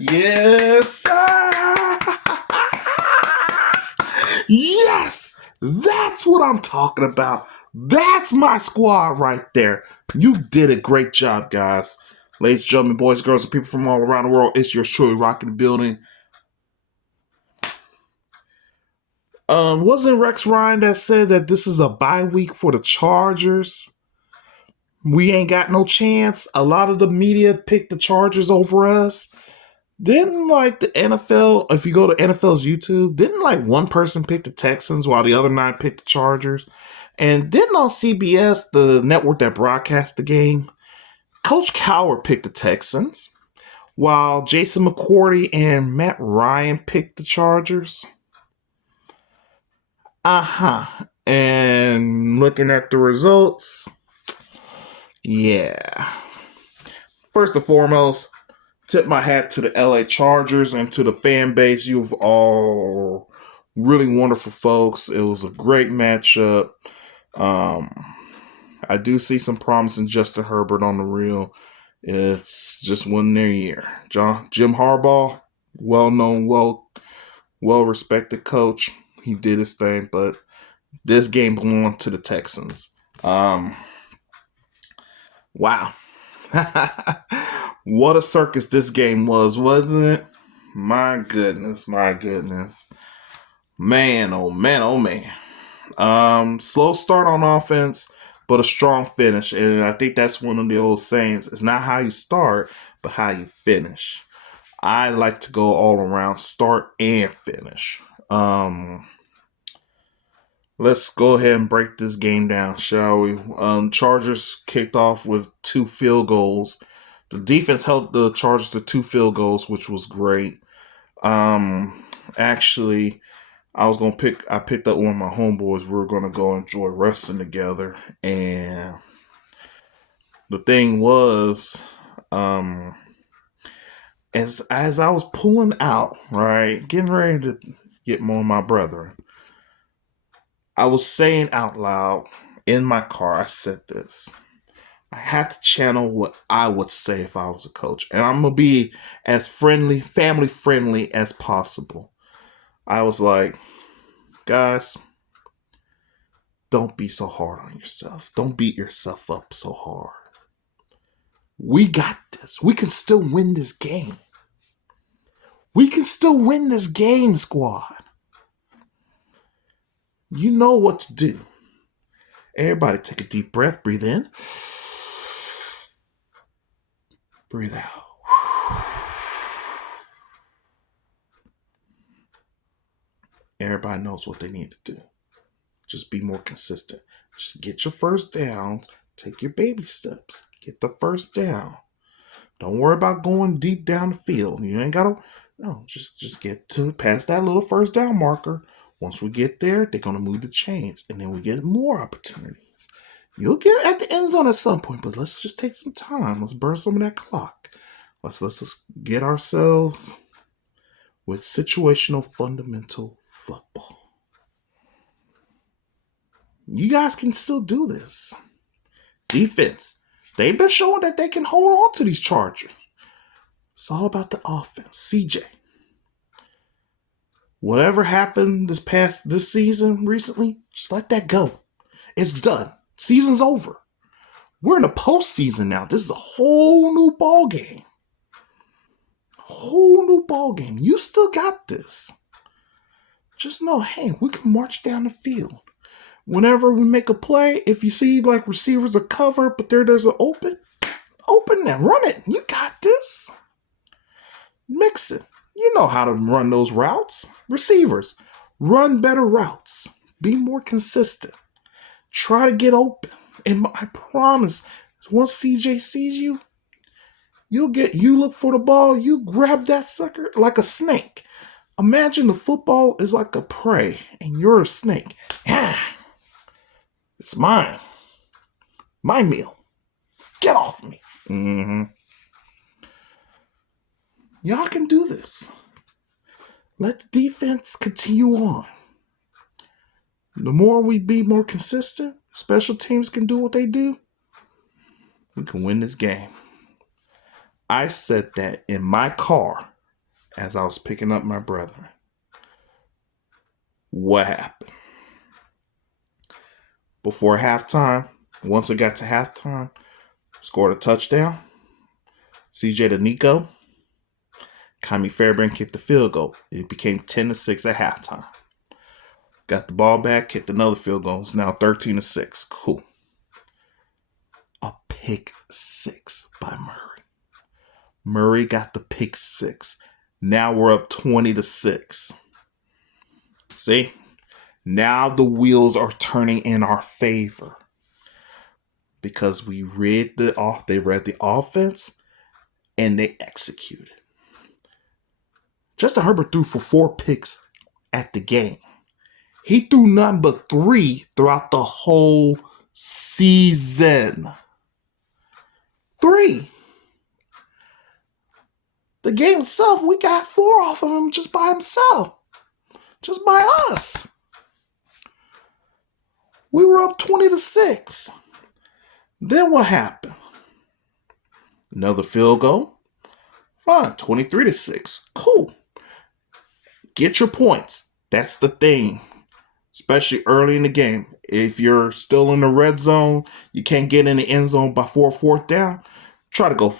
Yes, sir. Yes, that's what I'm talking about. That's my squad right there. You did a great job, guys. Ladies and gentlemen, boys, girls, and people from all around the world, it's yours truly rocking the building. Wasn't Rex Ryan that said that this is a bye week for the Chargers? We ain't got no chance. A lot of the media picked the Chargers over us. Didn't like the NFL, if you go to NFL's YouTube, didn't like one person pick the Texans while the other 9 picked the Chargers? And didn't on CBS, the network that broadcast the game, Coach Cowher picked the Texans while Jason McCourty and Matt Ryan picked the Chargers? And looking at the results, yeah. First and foremost, tip my hat to the LA Chargers and to the fan base. You've all really wonderful folks. It was a great matchup. I do see some promise in Justin Herbert on the reel. It's just one their year. Jim Harbaugh, well-known, well-respected coach. He did his thing, but this game belonged to the Texans. Wow. What a circus this game was, wasn't it? My goodness. Man, oh man, oh man. Slow start on offense, but a strong finish. And I think that's one of the old sayings. It's not how you start, but how you finish. I like to go all around, start and finish. Let's go ahead and break this game down, shall we? Chargers kicked off with 2 field goals. The defense held the Chargers to 2 field goals, which was great. Actually, I picked up one of my homeboys. We were going to go enjoy wrestling together. And the thing was, as I was pulling out, right, getting ready to get more of my brethren, I was saying out loud in my car, I said this. I had to channel what I would say if I was a coach. And I'm going to be as friendly, family friendly as possible. I was like, guys, don't be so hard on yourself. Don't beat yourself up so hard. We got this. We can still win this game. We can still win this game, squad. You know what to do. Everybody take a deep breath. Breathe in. Breathe out. Everybody knows what they need to do. Just be more consistent. Just get your first downs. Take your baby steps. Get the first down. Don't worry about going deep down the field. You ain't got to... No, just get to past that little first down marker. Once we get there, they're going to move the chains. And then we get more opportunities. You'll get at the end zone at some point, but let's just take some time. Let's burn some of that clock. Let's just get ourselves with situational fundamental football. You guys can still do this. Defense. They've been showing that they can hold on to these Chargers. It's all about the offense. CJ. Whatever happened this season recently, just let that go. It's done. Season's over. We're in the postseason now. This is a whole new ball game. You still got this. Just know, hey, we can march down the field. Whenever we make a play, if you see like receivers are covered, but there's an open them, run it. You got this. Mix it. You know how to run those routes. Receivers, run better routes. Be more consistent. Try to get open. And I promise, once CJ sees you, you look for the ball, you grab that sucker like a snake. Imagine the football is like a prey and you're a snake. It's mine. My meal. Get off me. Y'all can do this. Let the defense continue on. The more we be more consistent, special teams can do what they do, we can win this game. I said that in my car as I was picking up my brother. What happened? Before halftime, once it got to halftime, scored a touchdown. CJ to Nico. Kami Fairbairn kicked the field goal. It became 10-6 at halftime. Got the ball back, kicked another field goal. It's now 13-6. Cool. A pick six by Murray. Murray got the pick six. Now we're up 20-6. See? Now the wheels are turning in our favor. Because they read the offense and they executed. Justin Herbert threw for 4 picks at the game. He threw none but 3 throughout the whole season. 3. The game itself, we got 4 off of him just by himself. Just by us. We were up 20-6. Then what happened? Another field goal. Fine, 23-6. Cool. Get your points. That's the thing. Especially early in the game. If you're still in the red zone, you can't get in the end zone by 4th down,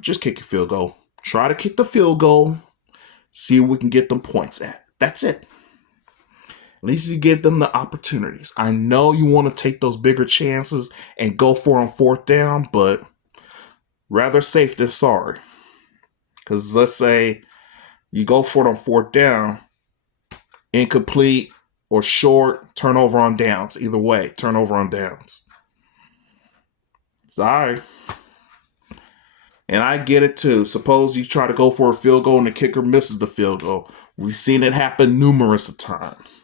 just kick your field goal. Try to kick the field goal. See if we can get them points at. That's it. At least you give them the opportunities. I know you want to take those bigger chances and go for it on 4th down, but rather safe than sorry. Because let's say you go for it on 4th down, incomplete or short, turnover on downs. Either way, turnover on downs. Sorry. And I get it too. Suppose you try to go for a field goal and the kicker misses the field goal. We've seen it happen numerous of times.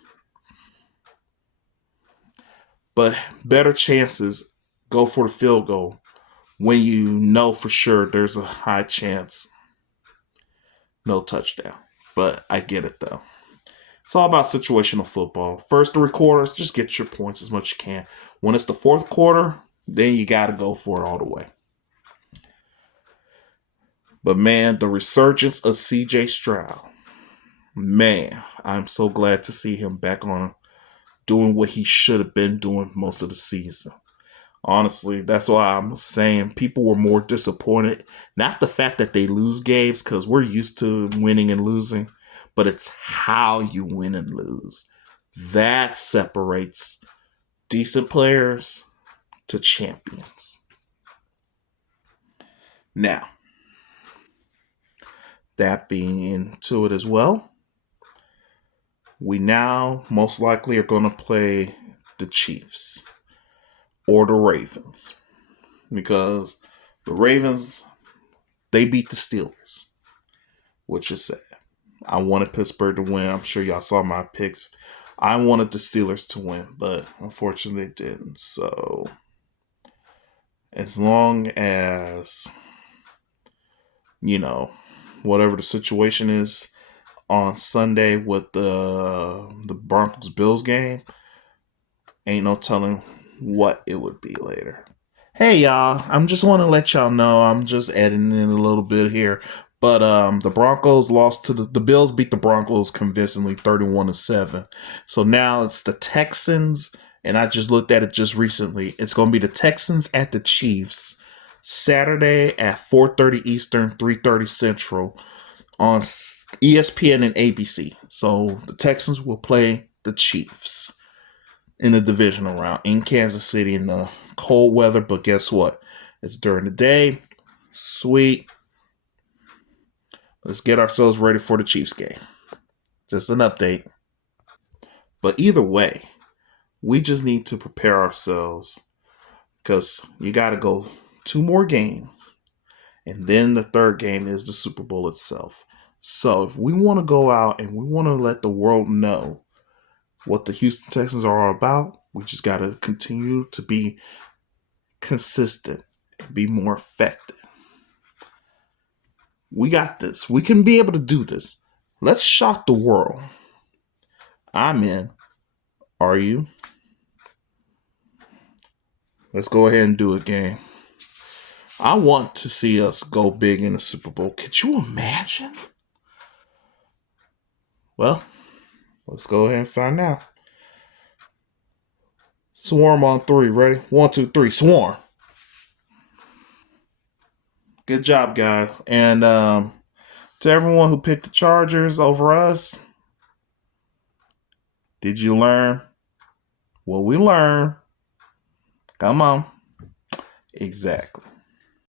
But better chances, go for the field goal when you know for sure there's a high chance no touchdown. But I get it though. It's all about situational football. First 3 quarters, just get your points as much as you can. When it's the 4th quarter, then you got to go for it all the way. But man, the resurgence of CJ Stroud. Man, I'm so glad to see him back on doing what he should have been doing most of the season. Honestly, that's why I'm saying people were more disappointed. Not the fact that they lose games, because we're used to winning and losing, but it's how you win and lose. That separates decent players to champions. Now, that being into it as well, we now most likely are going to play the Chiefs or the Ravens. Because the Ravens, they beat the Steelers, which is sad. I wanted Pittsburgh to win. I'm sure y'all saw my picks. I wanted the Steelers to win, but unfortunately they didn't. So, as long as, whatever the situation is on Sunday with the Broncos-Bills game, ain't no telling what it would be later. Hey, y'all. I'm just want to let y'all know. I'm just adding in a little bit here. But the Broncos lost to the Bills beat the Broncos convincingly 31-7. So now it's the Texans, and I just looked at it just recently. It's going to be the Texans at the Chiefs Saturday at 4:30 Eastern, 3:30 Central on ESPN and ABC. So the Texans will play the Chiefs in the divisional round in Kansas City in the cold weather. But guess what? It's during the day. Sweet. Let's get ourselves ready for the Chiefs game. Just an update. But either way, we just need to prepare ourselves because you got to go 2 more games. And then the 3rd game is the Super Bowl itself. So if we want to go out and we want to let the world know what the Houston Texans are all about, we just got to continue to be consistent and be more effective. We got this. We can be able to do this. Let's shock the world. I'm in. Are you? Let's go ahead and do it, gang. I want to see us go big in the Super Bowl. Could you imagine? Well, let's go ahead and find out. Swarm on 3. Ready? 1, 2, 3. Swarm. Good job, guys. And to everyone who picked the Chargers over us, did you learn what we learned? Come on. Exactly.